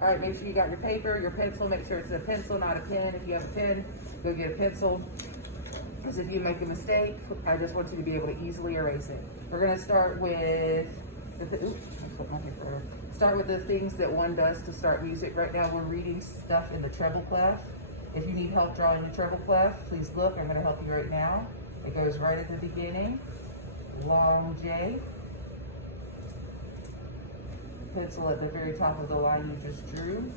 All right, make sure you got your paper, your pencil. Make sure it's a pencil, not a pen. If you have a pen, go get a pencil. Because if you make a mistake, I just want you to be able to easily erase it. We're gonna start with start with the things that one does to start music. Right now we're reading stuff in the treble clef. If you need help drawing the treble clef, please look. I'm gonna help you right now. It goes right at the beginning. Long J. Pencil at the very top of the line you just drew.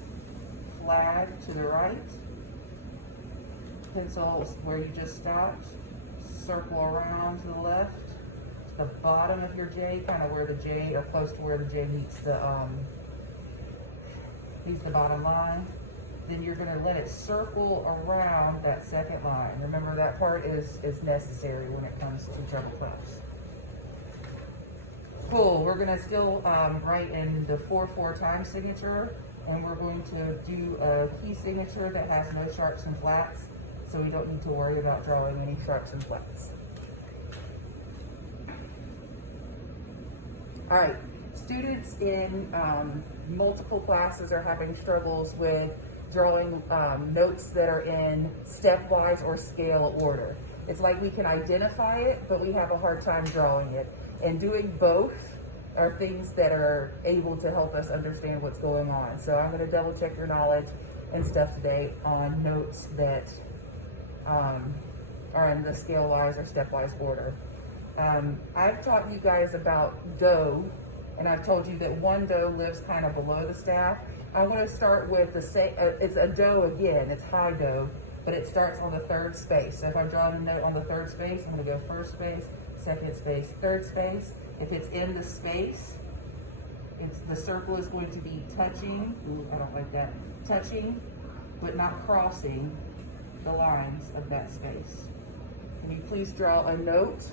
Flag to the right. Pencil where you just stopped. Circle around to the left. The bottom of your J, kind of where the J, or close to where the J meets the bottom line. Then you're gonna let it circle around that second line. Remember, that part is necessary when it comes to treble clefs. Cool, we're gonna still write in the 4/4 time signature, and we're going to do a key signature that has no sharps and flats, so we don't need to worry about drawing any sharps and flats. All right, students in multiple classes are having struggles with drawing notes that are in stepwise or scale order. It's like we can identify it, but we have a hard time drawing it. And doing both are things that are able to help us understand what's going on. So I'm gonna double check your knowledge and stuff today on notes that are in the scale-wise or stepwise order. I've taught you guys about do, and I've told you that one do lives kind of below the staff. I want to start with the same, it's a do again, it's high do, but it starts on the third space. So if I'm drawing a note on the third space, I'm going to go first space, second space, third space. If it's in the space, the circle is going to be touching, ooh, I don't like that, touching, but not crossing the lines of that space. Can you please draw a note?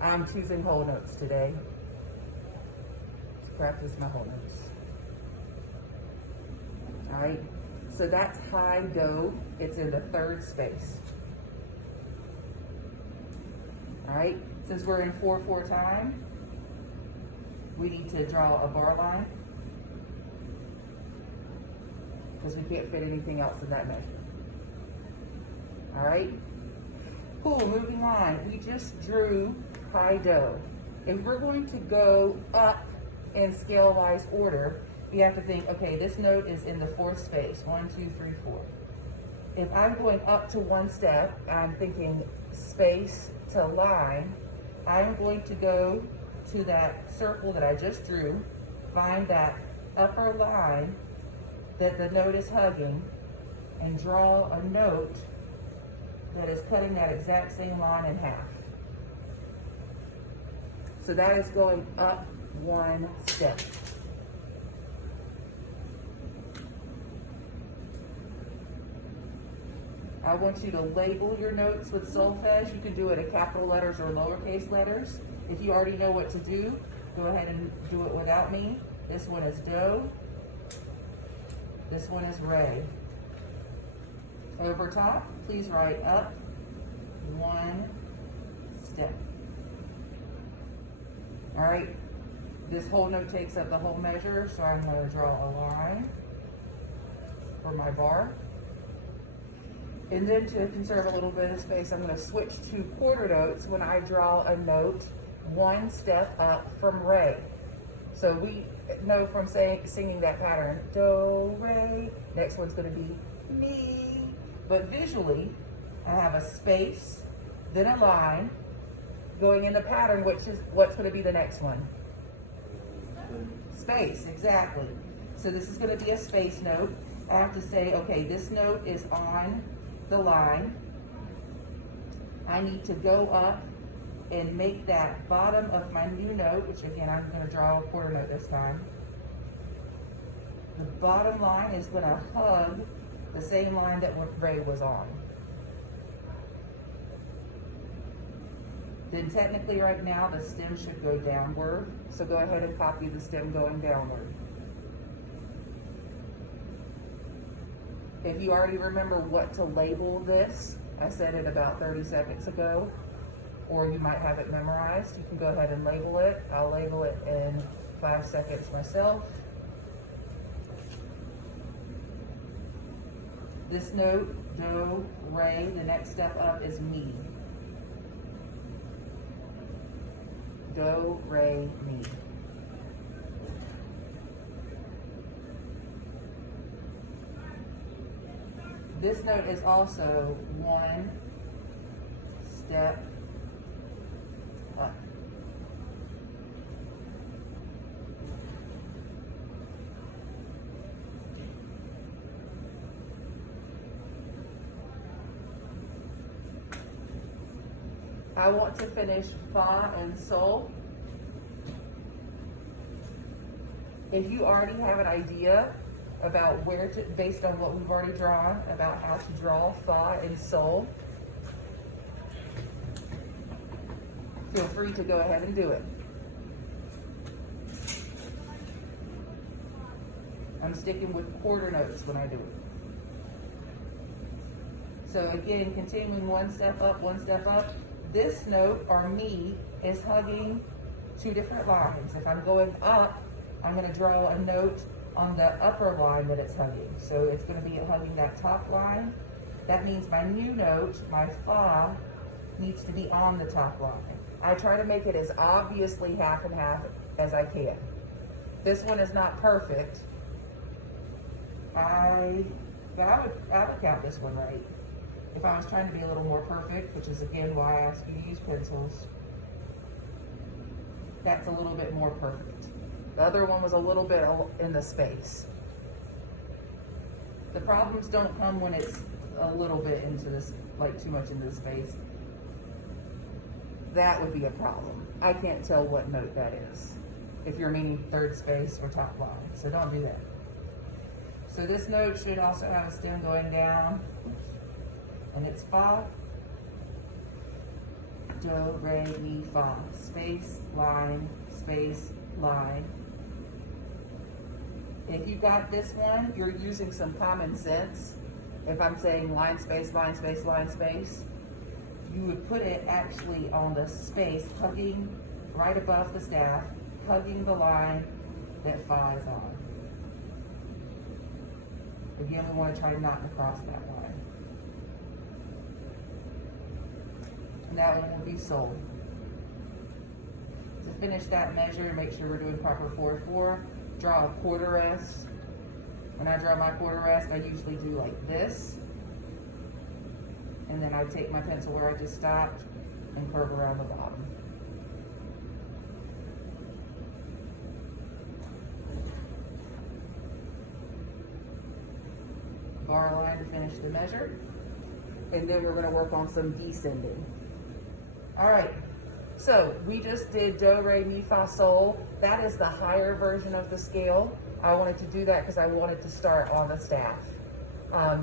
I'm choosing whole notes today. Let's practice my whole notes. All right, so that's high do. It's in the third space. All right, since we're in 4/4 time, we need to draw a bar line because we can't fit anything else in that measure. All right, cool, moving on. We just drew high do. If we're going to go up in scale-wise order, we have to think, okay, this note is in the fourth space, 1, 2, 3, 4. If I'm going up to one step, I'm thinking space to line, I'm going to go to that circle that I just drew, find that upper line that the note is hugging, and draw a note that is cutting that exact same line in half. So that is going up one step. I want you to label your notes with solfege. You can do it in capital letters or lowercase letters. If you already know what to do, go ahead and do it without me. This one is do. This one is re. Over top, please write up one step. All right, this whole note takes up the whole measure, so I'm going to draw a line for my bar. And then to conserve a little bit of space, I'm going to switch to quarter notes when I draw a note one step up from re. So we know from singing that pattern, do, re, next one's going to be mi. But visually, I have a space, then a line, going in the pattern, which is what's going to be the next one? Space, exactly. So this is going to be a space note. I have to say, okay, this note is on the line. I need to go up and make that bottom of my new note, which again, I'm going to draw a quarter note this time. The bottom line is going to hug the same line that Ray was on. Then technically right now, the stem should go downward. So go ahead and copy the stem going downward. If you already remember what to label this, I said it about 30 seconds ago, or you might have it memorized, you can go ahead and label it. I'll label it in 5 seconds myself. This note, do, re, the next step up is mi. Do, re, mi. This note is also one step up. I want to finish fa and sol. If you already have an idea about where to, based on what we've already drawn, about how to draw fa and sol, feel free to go ahead and do it. I'm sticking with quarter notes when I do it. So again, continuing one step up, one step up. This note, or mi, is hugging two different lines. If I'm going up, I'm going to draw a note on the upper line that it's hugging. So it's going to be hugging that top line. That means my new note, my fa, needs to be on the top line. I try to make it as obviously half and half as I can. This one is not perfect. I would count this one right. If I was trying to be a little more perfect, which is again why I ask you to use pencils, that's a little bit more perfect. The other one was a little bit in the space. The problems don't come when it's a little bit into this, like too much into the space. That would be a problem. I can't tell what note that is, if you're meaning third space or top line, so don't do that. So this note should also have a stem going down, and it's fa, do, re, mi, fa, space, line, line. If you got this one, you're using some common sense. If I'm saying line, space, line, space, line, space, you would put it actually on the space, hugging right above the staff, hugging the line that fa is on. Again, we want to try not to cross that line. That one will be sol. To finish that measure, make sure we're doing proper 4/4. Draw a quarter S. When I draw my quarter S, I usually do like this. And then I take my pencil where I just stopped and curve around the bottom. Bar line to finish the measure. And then we're going to work on some descending. All right, so we just did do, re, mi, fa, sol. That is the higher version of the scale. I wanted to do that because I wanted to start on the staff.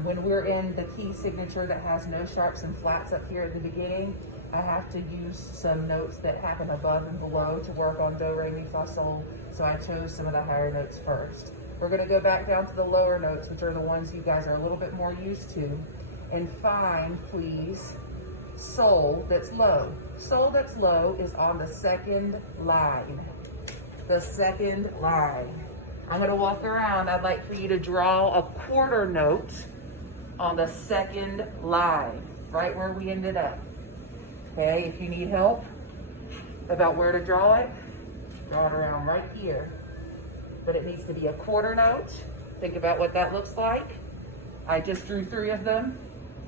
When we're in the key signature that has no sharps and flats up here at the beginning, I have to use some notes that happen above and below to work on do, re, mi, fa, sol. So I chose some of the higher notes first. We're going to go back down to the lower notes, which are the ones you guys are a little bit more used to, and find, please, sol that's low. Sol that's low is on the second line. The second line. I'm going to walk around. I'd like for you to draw a quarter note on the second line, right where we ended up. Okay, if you need help about where to draw it around right here. But it needs to be a quarter note. Think about what that looks like. I just drew 3 of them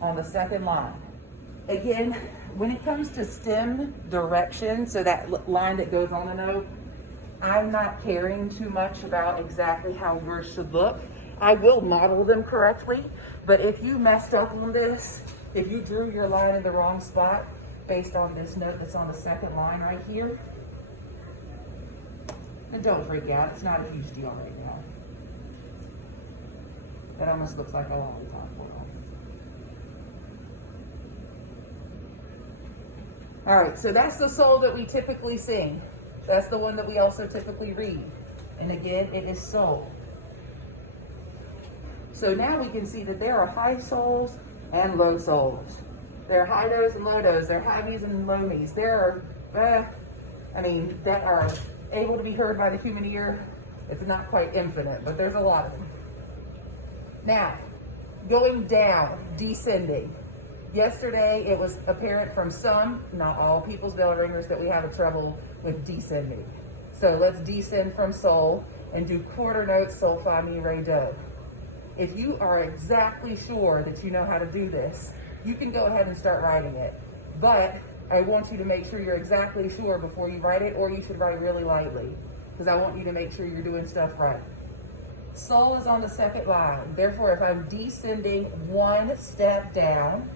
on the second line. Again, when it comes to stem direction, so that line that goes on the note, I'm not caring too much about exactly how yours should look. I will model them correctly, but if you messed up on this, if you drew your line in the wrong spot based on this note that's on the second line right here, then don't freak out. It's not a huge deal right now. That almost looks like a lollipop. All right, so that's the sol that we typically sing. That's the one that we also typically read. And again, it is sol. So now we can see that there are high sols and low sols. There are high dos and low dos. There are high V's and low Mi's. There are, that are able to be heard by the human ear. It's not quite infinite, but there's a lot of them. Now, going down, descending. Yesterday, it was apparent from some, not all people's bell ringers, that we have a trouble with descending. So let's descend from sol and do quarter notes, sol, fa, mi, re, do. If you are exactly sure that you know how to do this, you can go ahead and start writing it. But I want you to make sure you're exactly sure before you write it, or you should write really lightly, because I want you to make sure you're doing stuff right. Sol is on the second line. Therefore, if I'm descending one step down,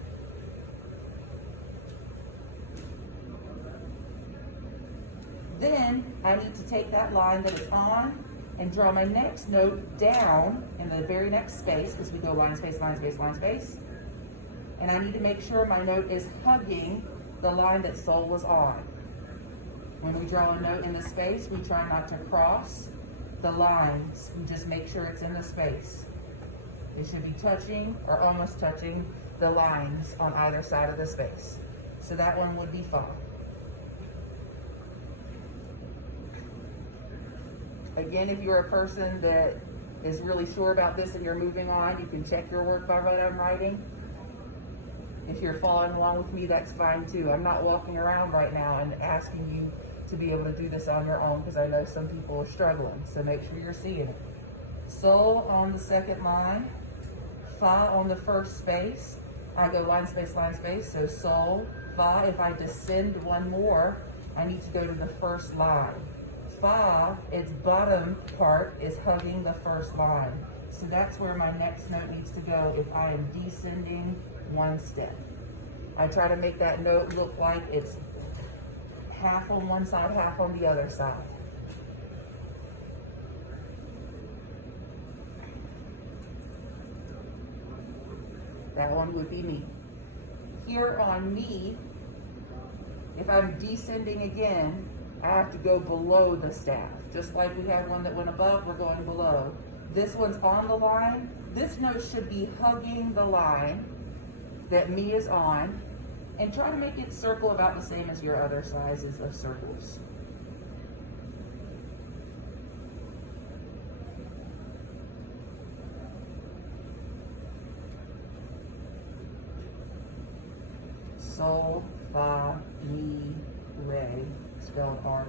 then I need to take that line that it's on and draw my next note down in the very next space, because we go line, space, line, space, line, space. And I need to make sure my note is hugging the line that sol was on. When we draw a note in the space, we try not to cross the lines. We just make sure it's in the space. It should be touching or almost touching the lines on either side of the space. So that one would be fa. Again, if you're a person that is really sure about this and you're moving on, you can check your work by what I'm writing. If you're following along with me, that's fine too. I'm not walking around right now and asking you to be able to do this on your own, because I know some people are struggling. So make sure you're seeing it. Sol on the second line, fa on the first space. I go line, space, so sol, fa. If I descend one more, I need to go to the first line. Fa, its bottom part is hugging the first line. So that's where my next note needs to go if I am descending one step. I try to make that note look like it's half on one side, half on the other side. That one would be mi. Here on mi, if I'm descending again, I have to go below the staff. Just like we had one that went above, we're going below. This one's on the line. This note should be hugging the line that mi is on, and try to make it circle about the same as your other sizes of circles. Sol, fa, mi, re, spelled R.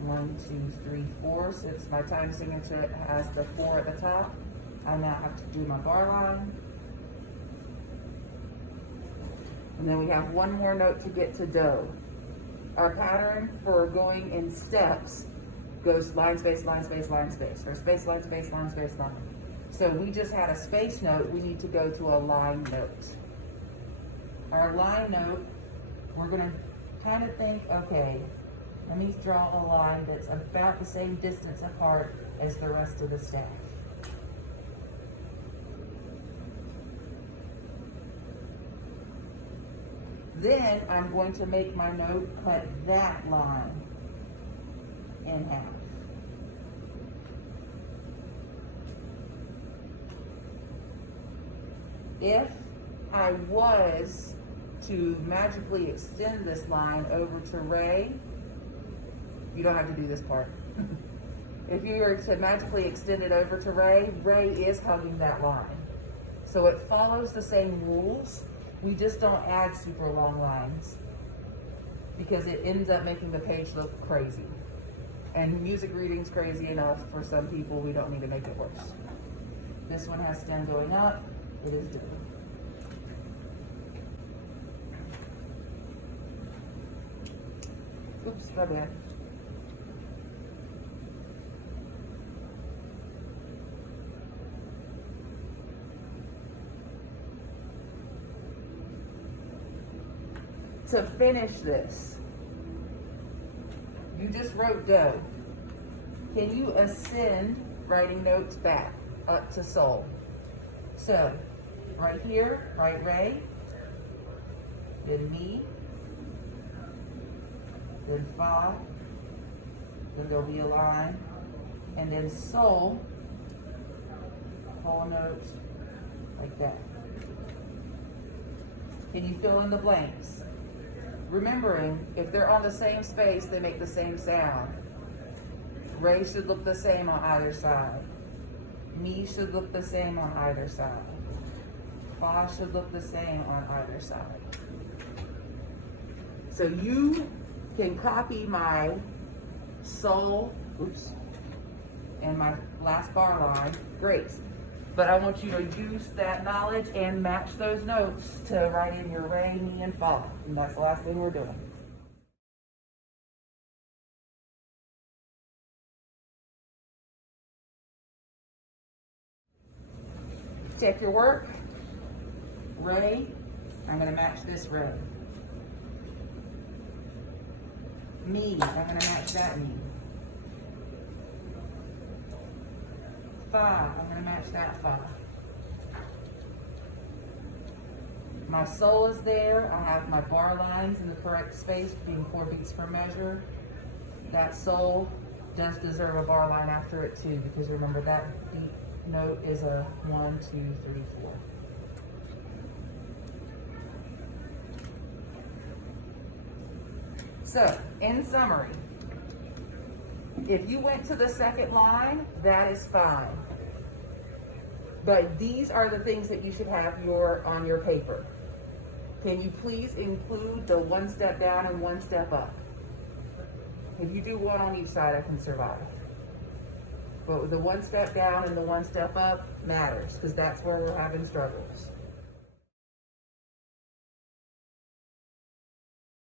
One, two, three, four. Since my time signature has the 4 at the top, I now have to do my bar line. And then we have one more note to get to do. Our pattern for going in steps goes line, space, line, space, line, space, or space, line, space, line, space, line. So we just had a space note, we need to go to a line note. Our line note, we're gonna kind of think, okay, let me draw a line that's about the same distance apart as the rest of the staff. Then I'm going to make my note cut that line in half. If I was to magically extend this line over to re, you don't have to do this part. If you were to magically extend it over to re, re is hugging that line. So it follows the same rules. We just don't add super long lines because it ends up making the page look crazy. And music reading's crazy enough for some people, we don't need to make it worse. This one has stem going up, it is done. Oops, my bad. To finish this, you just wrote do. Can you ascend writing notes back up to sol? So, right here, write re, then mi, then fa, then there'll be a line, and then sol, whole note, like that. Can you fill in the blanks? Remembering, if they're on the same space, they make the same sound. Re should look the same on either side. Mi should look the same on either side. Fa should look the same on either side. So you can copy my sol, oops, and my last bar line, great. But I want you to use that knowledge and match those notes to write in your re, mi, and fa. And that's the last thing we're doing. Check your work. Re, I'm going to match this re. Mi, I'm going to match that mi. Fa, I'm going to match that fa. My sol is there. I have my bar lines in the correct space, being 4 beats per measure. That sol does deserve a bar line after it too, because remember that beat note is a 1, 2, 3, 4. So, in summary, if you went to the second line, that is fine. But these are the things that you should have on your paper. Can you please include the 1 step down and 1 step up? If you do 1 on each side, I can survive. But the 1 step down and the 1 step up matters, because that's where we're having struggles.